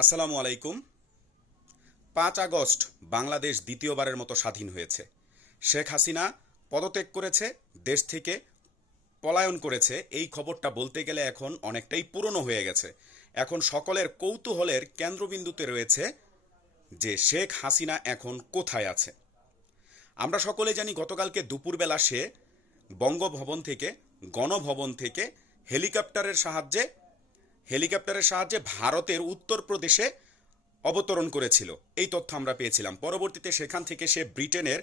আসসালামু আলাইকুম। পাঁচ আগস্ট বাংলাদেশ দ্বিতীয়বারের মতো স্বাধীন হয়েছে। শেখ হাসিনা পদত্যাগ করেছে, দেশ থেকে পলায়ন করেছে। এই খবরটা বলতে গেলে এখন অনেকটাই পুরনো হয়ে গেছে। এখন সকলের কৌতূহলের কেন্দ্রবিন্দুতে রয়েছে যে শেখ হাসিনা এখন কোথায় আছে। আমরা সকলে জানি গতকালকে দুপুরবেলা সে বঙ্গভবন থেকে, গণভবন থেকে হেলিকপ্টারের সাহায্যে হেলিকপ্টারের সাহায্যে ভারতের উত্তরপ্রদেশে অবতরণ করেছিল। এই তথ্য আমরা পেয়েছিলাম। পরবর্তীতে সেখান থেকে সে ব্রিটেনের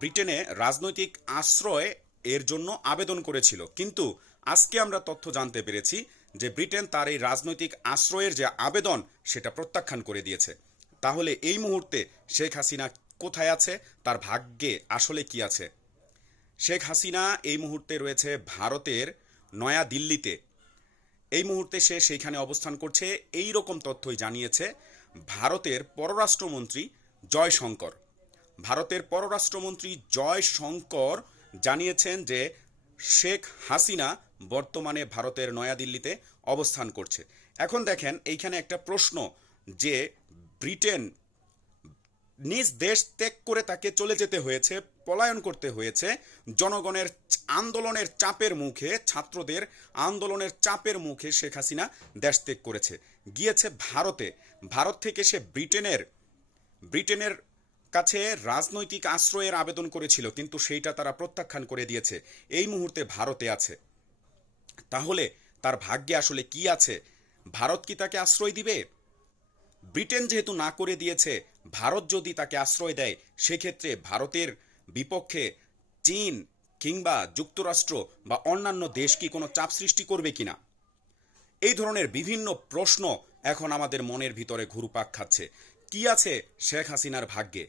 ব্রিটেনে রাজনৈতিক আশ্রয় এর জন্য আবেদন করেছিল। কিন্তু আজকে আমরা তথ্য জানতে পেরেছি যে ব্রিটেন তার এই রাজনৈতিক আশ্রয়ের যে আবেদন, সেটা প্রত্যাখ্যান করে দিয়েছে। তাহলে এই মুহূর্তে শেখ হাসিনা কোথায় আছে? তার ভাগ্যে আসলে কি আছে? শেখ হাসিনা এই মুহূর্তে রয়েছে ভারতের নয়া দিল্লিতে এই মুহূর্তে সে সেইখানে অবস্থান করছে। এই রকম তথ্যই জানিয়েছে ভারতের পররাষ্ট্রমন্ত্রী জয়শঙ্কর। ভারতের পররাষ্ট্রমন্ত্রী জয়শঙ্কর জানিয়েছেন যে শেখ হাসিনা বর্তমানে ভারতের নয়াদিল্লিতে অবস্থান করছে। এখন দেখেন, এইখানে একটা প্রশ্ন যে ব্রিটেন নিজ দেশ ত্যাগ করে তাকে চলে যেতে হয়েছে পলায়ন করতে হয়েছে। জনগণের আন্দোলনের চাপের মুখে, ছাত্রদের আন্দোলনের চাপের মুখে শেখ হাসিনা দেশ ত্যাগ করেছে। গিয়েছে ভারতে। ভারত থেকে সে ব্রিটেনের ব্রিটেনের কাছে রাজনৈতিক আশ্রয়ের আবেদন করেছিল, কিন্তু সেইটা তারা প্রত্যাখ্যান করে দিয়েছে। এই মুহূর্তে ভারতে আছে। তাহলে তার ভাগ্যে আসলে কি আছে? ভারত কি তাকে আশ্রয় দিবে? ব্রিটেন যেহেতু না করে দিয়েছে, ভারত যদি তাকে আশ্রয় দেয়, সেক্ষেত্রে ভারতের বিপক্ষে চীন কিংবা যুক্তরাষ্ট্র বা অন্যান্য দেশ কি কোনো চাপ সৃষ্টি করবে কিনা? এই ধরনের বিভিন্ন প্রশ্ন এখন আমাদের মনের ভিতরে ঘুরুপাক খাচ্ছে। কি আছে শেখ হাসিনার ভাগ্যে?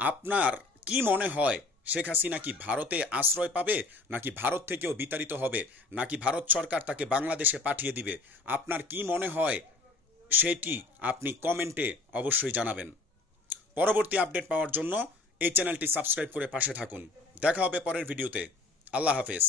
আপনার কি মনে হয় শেখ হাসিনা কি ভারতে আশ্রয় পাবে, নাকি ভারত থেকেও বিতাড়িত হবে, নাকি ভারত সরকার তাকে বাংলাদেশে পাঠিয়ে দিবে? আপনার কি মনে হয় সেটি আপনি কমেন্টে অবশ্যই জানাবেন। পরবর্তী আপডেট পাওয়ার জন্য এই চ্যানেলটি সাবস্ক্রাইব করে পাশে থাকুন। দেখা হবে পরের ভিডিওতে। আল্লাহ হাফেজ।